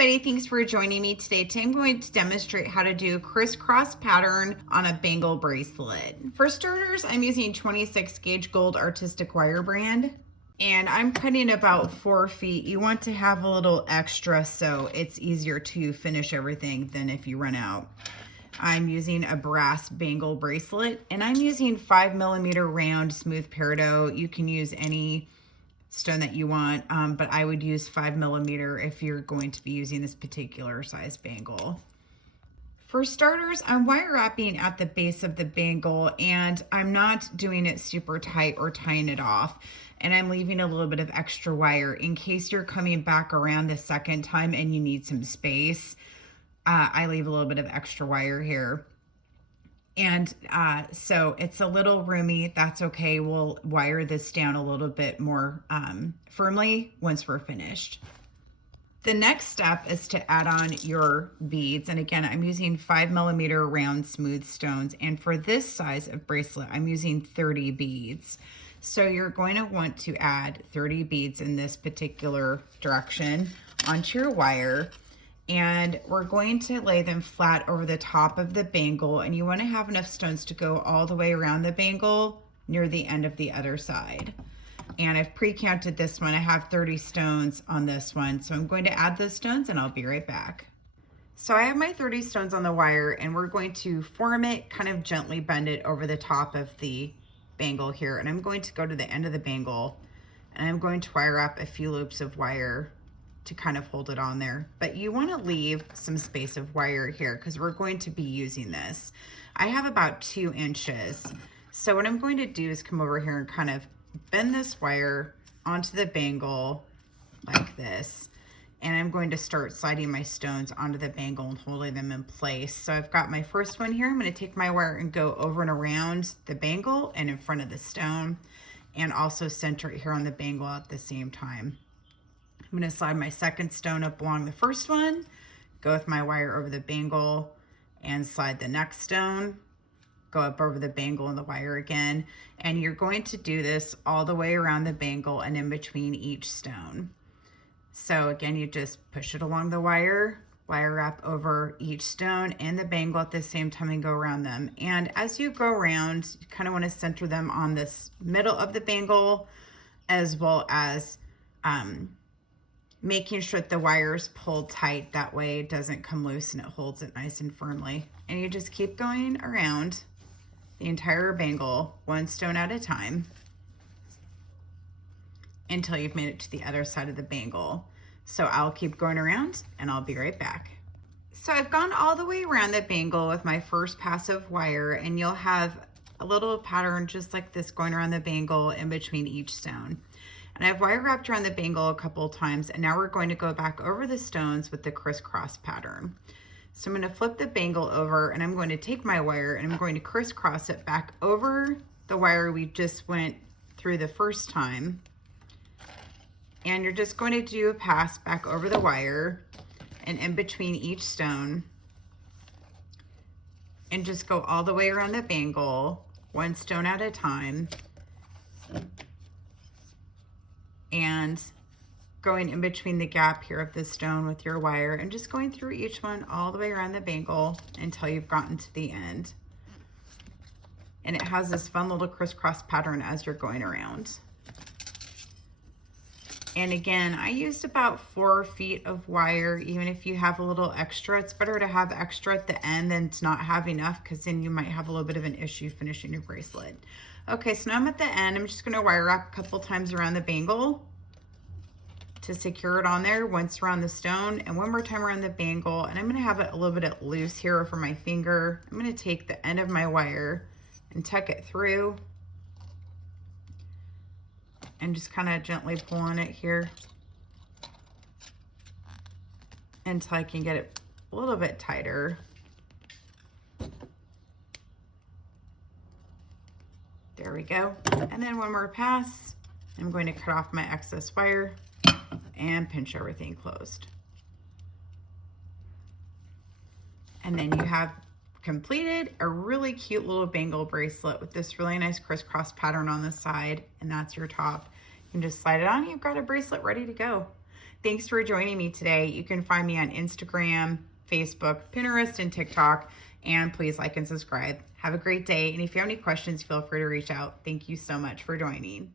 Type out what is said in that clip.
everybody, thanks for joining me today. Today I'm going to demonstrate how to do a crisscross pattern on a bangle bracelet. For starters, I'm using 26 gauge gold artistic wire brand, and I'm cutting about 4 feet. You want to have a little extra so it's easier to finish everything than if you run out. I'm using a brass bangle bracelet, and I'm using 5mm round smooth peridot. You can use any stone that you want, but I would use 5mm if you're going to be using this particular size bangle. For starters, I'm wire wrapping at the base of the bangle, and I'm not doing it super tight or tying it off, and I'm leaving a little bit of extra wire in case you're coming back around the second time and you need some space. I leave a little bit of extra wire here. And so it's a little roomy. That's okay. We'll wire this down a little bit more firmly once we're finished. The next step is to add on your beads. And again, I'm using 5mm round smooth stones. And for this size of bracelet, I'm using 30 beads. So you're going to want to add 30 beads in this particular direction onto your wire. And we're going to lay them flat over the top of the bangle, and you want to have enough stones to go all the way around the bangle near the end of the other side. And I've pre-counted this one. I have 30 stones on this one, so I'm going to add those stones and I'll be right back. So I have my 30 stones on the wire, and we're going to form it, kind of gently bend it over the top of the bangle here. And I'm going to go to the end of the bangle, and I'm going to wire up a few loops of wire to kind of hold it on there. But you want to leave some space of wire here because we're going to be using this. I have about 2 inches. So what I'm going to do is come over here and kind of bend this wire onto the bangle like this. And I'm going to start sliding my stones onto the bangle and holding them in place. So I've got my first one here. I'm going to take my wire and go over and around the bangle and in front of the stone, and also center it here on the bangle at the same time. I'm going to slide my second stone up along the first one, go with my wire over the bangle, and slide the next stone, go up over the bangle and the wire again. And you're going to do this all the way around the bangle and in between each stone. So again, you just push it along the wire wrap over each stone and the bangle at the same time and go around them. And as you go around, you kind of want to center them on this middle of the bangle, as well as making sure that the wire's pulled tight. That way it doesn't come loose and it holds it nice and firmly. And you just keep going around the entire bangle, one stone at a time, until you've made it to the other side of the bangle. So I'll keep going around and I'll be right back. So I've gone all the way around the bangle with my first pass of wire, and you'll have a little pattern just like this going around the bangle in between each stone. And I've wire wrapped around the bangle a couple of times, and now we're going to go back over the stones with the crisscross pattern. So I'm going to flip the bangle over, and I'm going to take my wire and I'm going to crisscross it back over the wire we just went through the first time. And you're just going to do a pass back over the wire and in between each stone, and just go all the way around the bangle, one stone at a time, and going in between the gap here of the stone with your wire, and just going through each one all the way around the bangle until you've gotten to the end. And it has this fun little crisscross pattern as you're going around. And again, I used about 4 feet of wire. Even if you have a little extra, it's better to have extra at the end than to not have enough, because then you might have a little bit of an issue finishing your bracelet. Okay, so now I'm at the end. I'm just going to wire wrap a couple times around the bangle to secure it on there, once around the stone and one more time around the bangle. And I'm going to have it a little bit loose here over my finger. I'm going to take the end of my wire and tuck it through and just kind of gently pull on it here until I can get it a little bit tighter. There we go. And then one more pass. I'm going to cut off my excess wire and pinch everything closed. And then you have completed a really cute little bangle bracelet with this really nice crisscross pattern on the side, and that's your top. You can just slide it on, you've got a bracelet ready to go. Thanks for joining me today. You can find me on Instagram, Facebook, Pinterest, and TikTok. And please like and subscribe. Have a great day. And if you have any questions, feel free to reach out. Thank you so much for joining.